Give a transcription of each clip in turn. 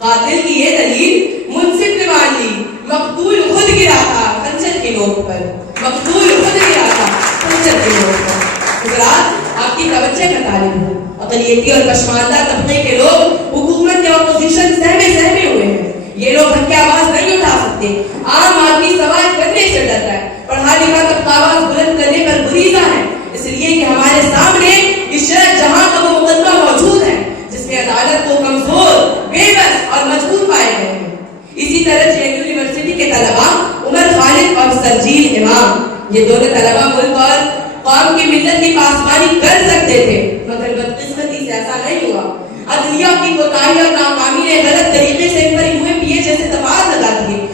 قاتل کی یہ دلیل منصف نے مان لی، مقتول خود گرا تھا خنجر کی نوک پر، مقتول خود گرا تھا خنجر کی نوک پر۔ حضرات، آپ کی توجہ کا طالب ہوں، اقلیتی اور پشماندہ طبقے کے لوگ حکومت کے اپوزیشن سہمے ہوئے ہیں۔ یہ لوگ حق کی آواز نہیں اٹھا سکتے۔ عام آدمی سوال کرنے سے ڈرتا ہے، پڑھا لکھا طبقہ آواز بلند کرنے پر گریزاں ہے، اس لیے کہ ہمارے سامنے اس شرح جہاں کا وہ مقدمہ موجود ہے جس میں عدالت کو کمزور، بے بس اور مجبور پائے گئے ہیں۔ اسی طرح جے این یو یونیورسٹی کے طلباء عمر خالد اور سرجیل امام، یہ دونوں طلباء ملک اور قوم کی ملت کی پاسبانی کر سکتے تھے، مگر بدقسمتی سے ایسا نہیں ہوا۔ عدلیہ کی کوتاہی اور ناکامی نے غلط طریقے سے ان پر منہ پیے جیسے دباؤ لگا دیے۔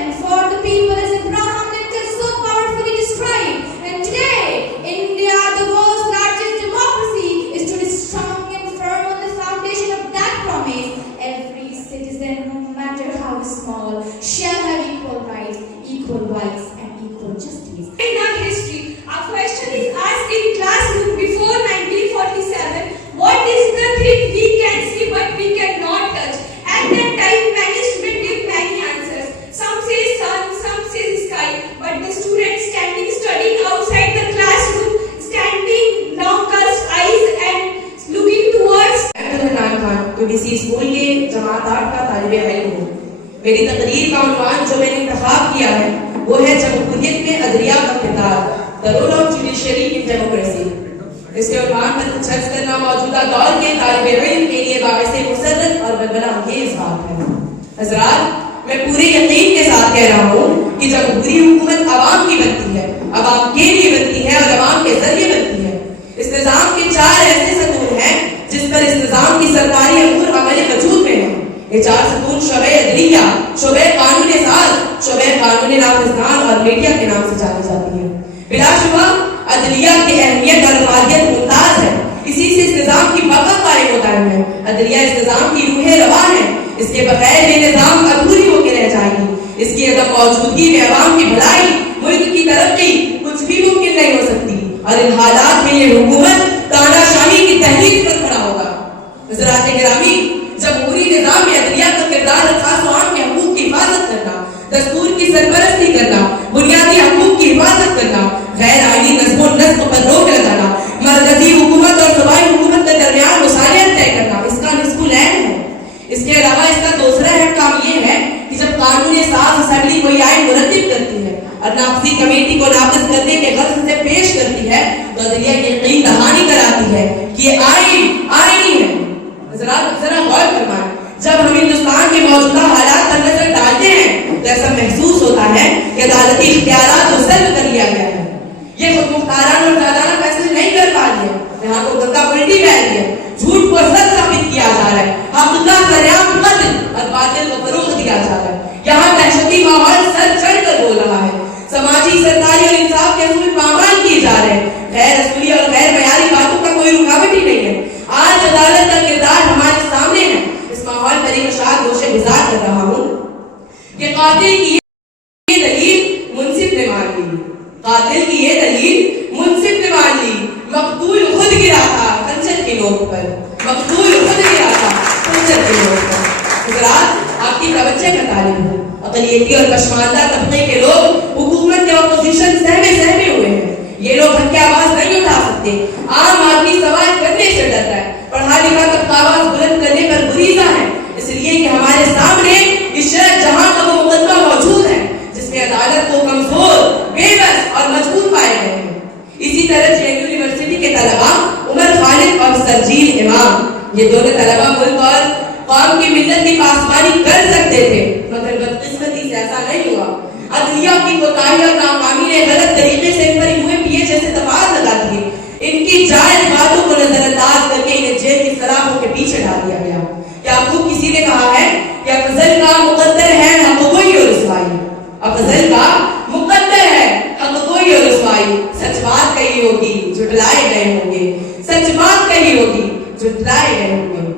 And for the people, as Abraham Lincoln so powerfully described, and today India, the world's largest democracy, is stood strong and firm on the foundation of that promise. Every citizen, no matter how small, shall have equal rights, equal rights, and equal justice. In our history, our question is asked in classroom before 1947. What is the thing we can see but we cannot touch? At that time, many students give many answers. Some say sun, some say sky. But the students standing studying outside the classroom, standing downcast eyes and looking towards. Imran Khan, جو کسی school کے جماعت 8 کا طالب علم ہوں۔ میری تقریر کا عنوان جو میں نے انتخاب کیا ہے وہ ہے جمہوریت میں عدلیہ کا کردار، the role of judiciary in democracy۔ اس کے عنوان پر کچھ عرض کرنا موجودہ دور کے طالب علم کے لیے باعث مسرت اور بلبلہ انگیز بات ہے۔ حضرات، میں پورے یقین کے ساتھ کہہ رہا ہوں کہ جمہوری حکومت عوام کی بنتی ہے، عوام کے لیے بنتی ہے اور عوام کے ذریعے بنتی ہے۔ اس نظام کے 4 ایسے ستون ہیں جس پر اس نظام کی سرکاری امور عمل وجود میں ہے۔ یہ 4 ستون شعبہ عدلیہ، شعبہ قانون ساز، شعبہ قانون نافذدان اور میڈیا کے نام سے جانی جاتی ہے۔ بلا شبہ عدلیہ کی اہمیت اور افادیت ممتاز ہے، اسی سے اس نظام کی بقا قائم و دائم ہے۔ عدلیہ اس نظام کی روح رواں ہے، اس کے بغیر یہ نظام ادھوری ہو کے رہ جائے گی۔ اس کی عدم موجودگی میں عوام کی بھلائی، ملک کی ترقی کچھ بھی ممکن نہیں ہو سکتی، اور ان حالات میں یہ حکومت تاناشاہی کی تحریک پر کھڑا ہوگا۔ حضرات گرامی، جمہوری نظام میں عدلیہ کا کردار خاص و عام کے حقوق کی حفاظت کرنا، دستور کی سرپرستی کرنا، بنیادی حقوق کی حفاظت کرنا، غیر آئینی نظم و نسق پر روک لگانا، مرکزی حکومت اور صوبائی حکومت کے درمیان مساوات طے کرنا اس کا نصف العین ہے۔ اس کے علاوہ اس کا دوسرا اہم کام یہ ہے کہ جب قانون ساز اسمبلی کوئی آئین مرتب کرتی ہے اور نافذی کمیٹی کو نافذ کرنے کے غرض سے پیش کرتی ہے تو عدلیہ یقین دہانی کراتی ہے کہ یہ آئین آئینی ہے۔ حضرات ذرا غور فرمائیں، جب ہم ہندوستان کے موجودہ حالات پر نظر ڈالتے ہیں تو ایسا محسوس ہوتا ہے کہ عدالتی اختیارات کو سلب کر لیا گیا ہے۔ یہ خود مختارانہ اور زیادانہ فیصلے نہیں کر پا رہے، یہاں کو گنگا الٹی بہہ رہی ہے، جھوٹ کو سچ ثابت کیا جا رہا ہے، حق کا سریعان قتل اور باطل کو فروغ دیا جا رہا ہے۔ یہاں دہشتی ماحول سر چڑھ کر بول رہا ہے، سماجی سرکاری اور انصاف کے اصول پامال کیے جا رہے ہیں، غیر اصولی اور غیر معیاری باتوں کا کوئی رکاوٹ ہی نہیں ہے۔ آج عدالت کا کردار ہمارے سامنے ہے۔ اس ماحول پر ایک اشاعت گوشے گزار کر رہا ہوں کہ قاتل کی یہ دلیل منصف نے مان لی، قاتل کی یہ دلیل منصف نے مان لی، مقتول خود گرا تھا خنجر کی نوک پر، مقتول خود گرا تھا خنجر کی نوک پر۔ حضرات، آپ کی توجہ کا طالب ہوں، اقلیتی اور پشماندہ طبقے کے لوگ حکومت کے اپوزیشن سہمے ہوئے ہیں۔ یہ لوگ حق کی آواز نہیں اٹھا سکتے۔ عام آدمی سوال کرنے سے ڈرتا ہے، پڑھا لکھا طبقہ آواز بلند کرنے پر گریزاں ہے، اس لیے کہ ہمارے سامنے اس شرح جہاں کا وہ مقدمہ موجود ہے جس میں عدالت کو کمزور، بے بس اور مجبور پائے گئے ہیں۔ اسی طرح جے این یو یونیورسٹی کے طلباء عمر خالد اور سرجیل امام، یہ دونوں طلباء ملک اور قوم کی ملت کی پاسبانی کر سکتے تھے، مگر بدقسمتی سے ایسا نہیں ہوا۔ عدلیہ کی کوتاہی اور ناکامی نے غلط طریقے سے ان پر منہ پیے جیسے دباؤ لگا دیے۔ ان کی جائز باتوں کو نظر انداز کر کے انہیں جیل کی سلاخوں کے پیچھے ڈال دیا گیا۔ کیا آپ کو کسی نے کہا ہے کہ افضل کا مقدر ہے حق گوئی اور رسوائی؟ افضل کا مقدر ہے حق گوئی اور رسوائی۔ سچ بات کہی ہوگی جھٹلائے گئے ہوں گے، سچ بات کہی ہوگی جھٹلائے گئے ہوں گے۔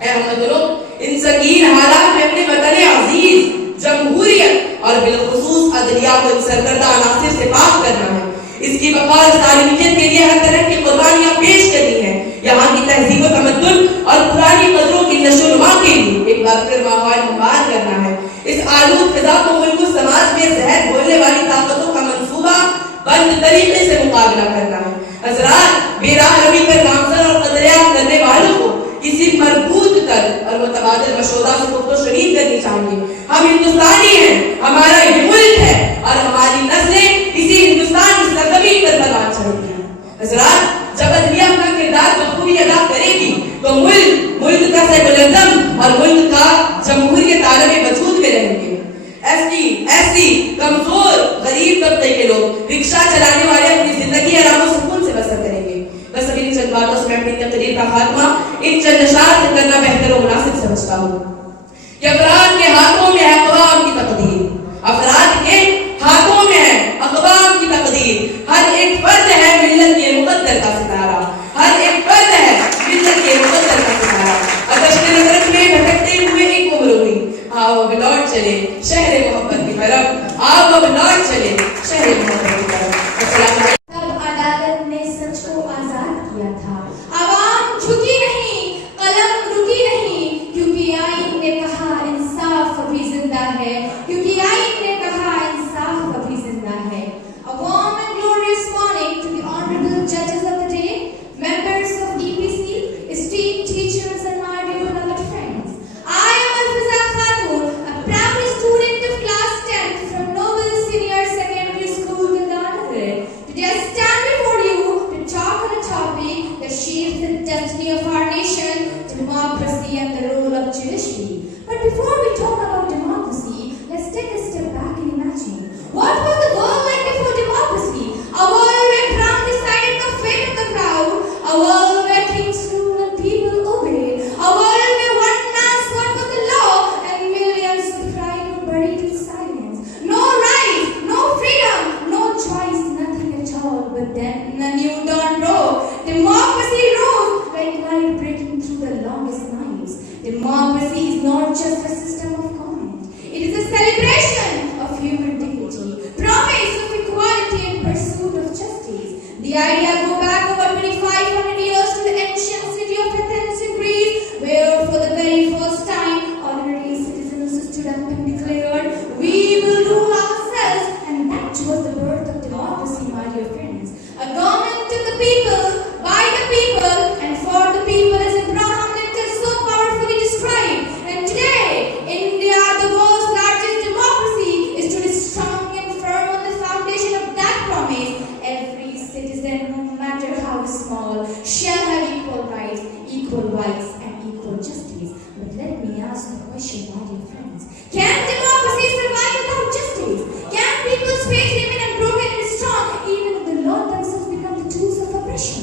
اے ہمدردوں، ان سنگین حالات میں اپنے وطن عزیز، جمہوریت اور بالخصوص عدلیہ کو ان سرکردہ عناصر سے پاک کرنا ہے۔ اس کی بقا اور سالمیت کے لیے ہر طرح کی قربانیاں پیش کرنی ہے۔ یہاں کی تہذیب و تمدن اور پرانی قدروں کی نشو و نما کے لیے ایک بار پھر ماحول ہموار کرنا ہے. اس آلود فضا کو ملک و سماج میں زہر گھولنے والی طاقتوں کا منصوبہ بند طریقے سے مقابلہ کرنا ہے. حضرات، بے راہ روی پر گامزن اور قدریات کرنے والوں کو کسی مربوط تر اور متبادل مشورہ سے خود کو شریک کرنی چاہیے. ہم ہندوستانی ہیں، ہمارا یہ ملک ہے اور ہماری نسلیں اسی ہندوستان کی سرزمین پر پروان چڑھتی ہیں. حضرات، جب عدلیہ اپنا کردار بخوبی ادا کرے گی تو ملک کا سہ بلندم اور ملک کا جمہوریت عالم وجود میں رہیں گے. ایسی کمزور غریب طبقے کے لوگ رکشہ چلانے والے اپنی زندگی آرام و سکون سے بسر کریں گے. بس ابھی چند باتوں سے میں اپنی تقریر کا خاتمہ ایک چند اشعار سے کرنا بہتر و مناسب سمجھتا ہوں کہ افراد کے ہاتھوں میں ہے اقوام کی تقدیر. افراد کے ہاتھوں میں ہے اقوام کی تقدیر. ہر ایک فرد ہے ملت کے مقدر کا ستارہ. ہر ایک فرد ہے ملت کے مقدر کا ستارہ. دشت نظرت میں بھٹکتے ہوئے ایک عمر ہوئی. آؤ اب لوٹ چلے شہر محبت کی طرف. آؤ اب لوٹ چلے شہر محبت کی طرف. السلام علیکم. تب عدالت نے سچ کو آزاد کیا تھا. عوام جھکی نہیں، قلم رکی نہیں، کیونکہ آئین نے کہا انصاف ابھی زندہ ہے. کیونکہ آئین نے کہا انصاف ابھی زندہ ہے. A warm and glorious morning to the honorable judges of the day, members of EPC, esteemed teachers and my dear beloved friends. I am Alfiza Khatun, a proud student of class 10th from Noble Senior Secondary School, Gandhinagar. Today I stand before you to talk on a topic that shapes the destiny of our nation, democracy and the role of judiciary. But before we talk about democracy, let's take a step back and imagine. What was the world like before democracy? A world where crown decided the fate of the crowd. A world where kings rule and people obey. A world where one asked what was the law and millions of pride were buried in silence. No rights, no freedom, no choice, nothing at all. But then a new dawn broke. Democracy rose like light breaking through the longest nights. Democracy is not just a system of government. It is a celebration of human dignity, promise of equality and pursuit of justice. The idea go back over 2500 years to the ancient city of Athens in Greece, where for the very first time ordinary citizens stood up and declared, "We will rule ourselves," and that was the birth of democracy, my dear friends. A government of the people, by the people, and for the people, as Abraham Lincoln so powerfully described. And today, India, the world's largest democracy, is today strong and firm on the foundation of that promise. Every citizen, no matter how small, shall have equal rights, equal rights, and equal justice. But let me ask the question, my dear friends. Can democracy survive without justice? Can people's faith remain unbroken and strong even if the law themselves become the tools of oppression?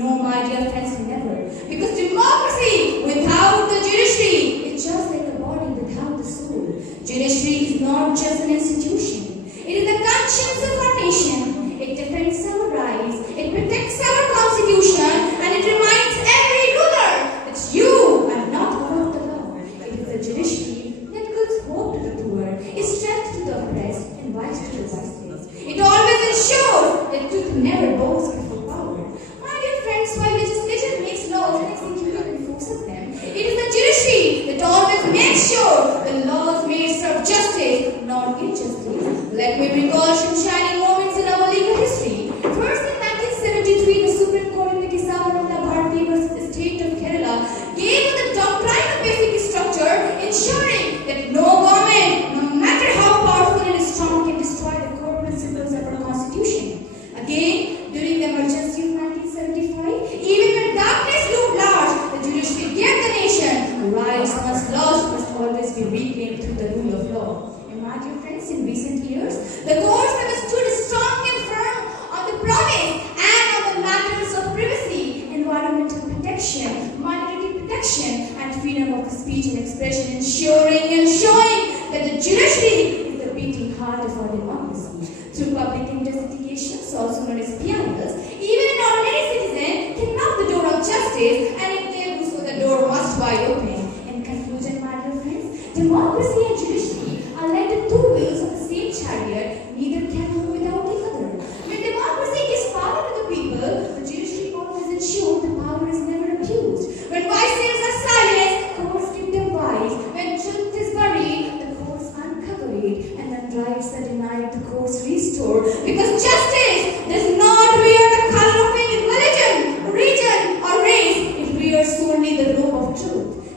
No, my dear friends, never. Because democracy without the judiciary is just like a body without the soul. Judiciary is not just an institution. It is the conscience of our nation. It defends our rights, it protects our constitution, and it reminds every ruler that you are not above the law. It is the judiciary that gives hope to the poor, is strength to the oppressed, and wise to the voiceless. It always ensures that truth never bows before power. My dear friends, while legislature makes laws and executive enforces them, it is the judiciary that always makes sure the laws may serve justice, not injustice. Let me recall some shining moments in our legal history. First, in 1973, the Supreme Court in the case of Bharati versus the state of Kerala gave us the doctrine of basic structure, ensuring that no government, no matter how powerful and strong, can destroy the core principles of our constitution. Again, during the emergency of 1975, even when darkness loomed large, the judiciary gave the nation a rise once lost must always be reclaimed through the rule of law. And my dear friends, in recent years, the courts have stood strong and firm on the promise and on the matters of privacy, environmental protection, minority protection, and freedom of speech and expression, ensuring and showing that the judiciary is the beating heart of our democracy. Through public investigations, also known as PILs, even an ordinary citizen can knock the door of justice, and it gives so the door must wide open. In conclusion, my dear friends, democracy and judiciary are like the two wheels of the same chariot, neither can move without the other. When democracy gives power to the people, the judiciary always ensures the power is never abused. When voices are silenced, courts keep them wise. When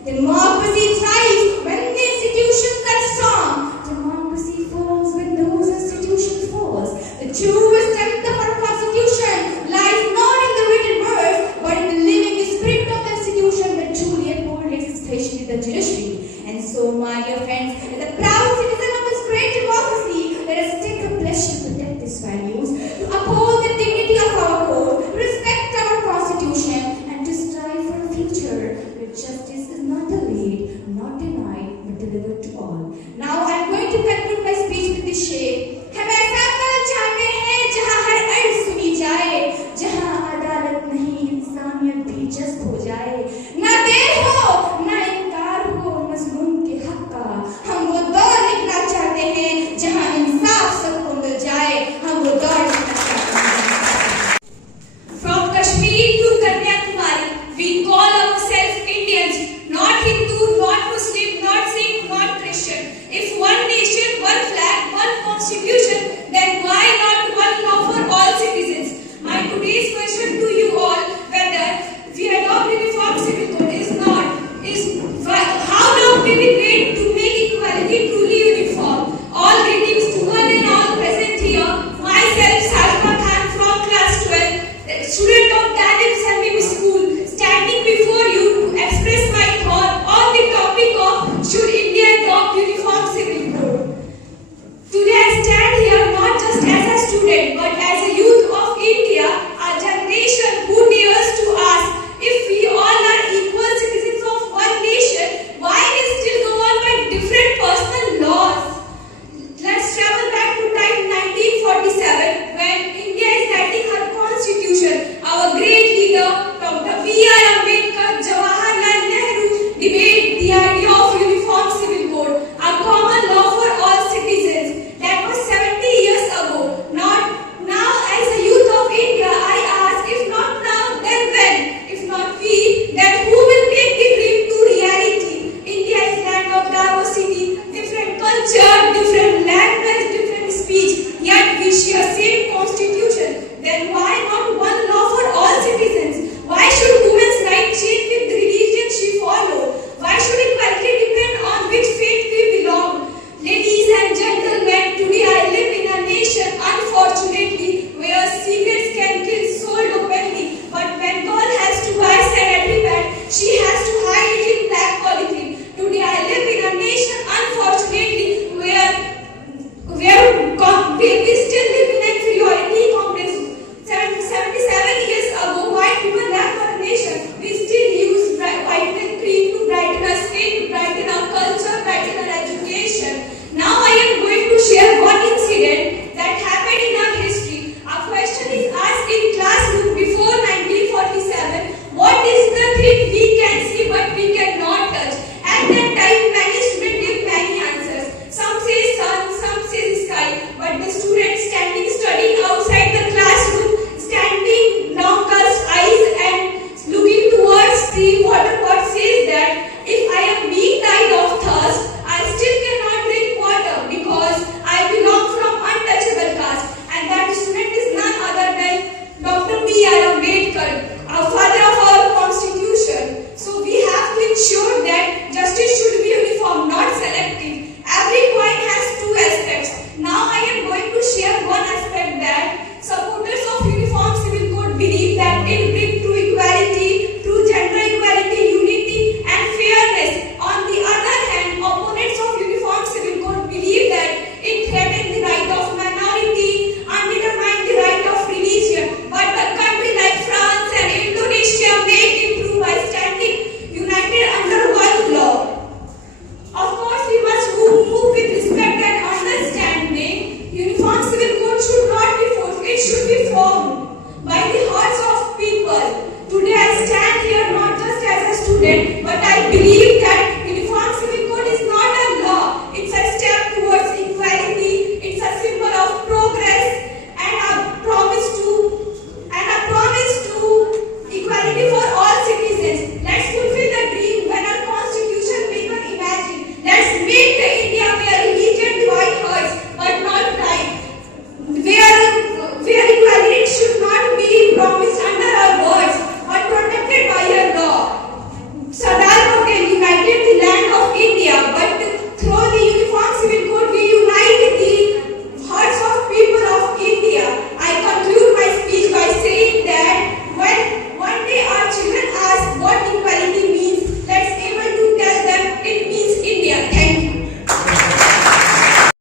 Democracy thrives when the institutions are strong. Democracy falls when those institutions falls. The truest strength of our constitution lies not in the written words, but in the living spirit of the institution that truly upholds, especially the judiciary. And so, my dear friends, as a proud citizen of this great democracy, let us take a pledge to protect these values, to uphold the dignity of our code, to respect our constitution, and to strive for a future where justice is not delayed, not denied, but delivered to all. Now, I am going to conclude my speech with this शेर. हम ऐसा कल चाहते हैं जहाँ हर अर्ज सुनी जाए, जहाँ अदालत नहीं इंसानियत भी जज्ब हो जाए, ना देर हो ना इनकार हो मजलूम के हक का. हम वो दौर लिखना चाहते हैं जहाँ इंसाफ सबको मिल जाए. हम वो दौर लिखना चाहते हैं. From Kashmir to Kanyakumari, we call ourselves Indians, not Hindu, not Muslim, not Sikh, not Christian. If one nation, one flag, one constitution, then why not one law for all citizens? My today's question to you all, whether we adopt uniform civil code how long will we wait to make equality truly uniform? All greetings to one and all present here. Myself, Sajma Khan from class 12, student of Daniel Samim School, standing before you to express my thought on the topic of should India adopt uniform civil code. Today I stand here not just as a student but as a youth of India, a generation who dares to ask if we all are equal citizens of one nation, why we still go on by different personal laws? Let's travel back to time 1947 when India is writing her constitution. Our great leader Dr. B.R. Ambedkar, Jawaharlal Nehru debate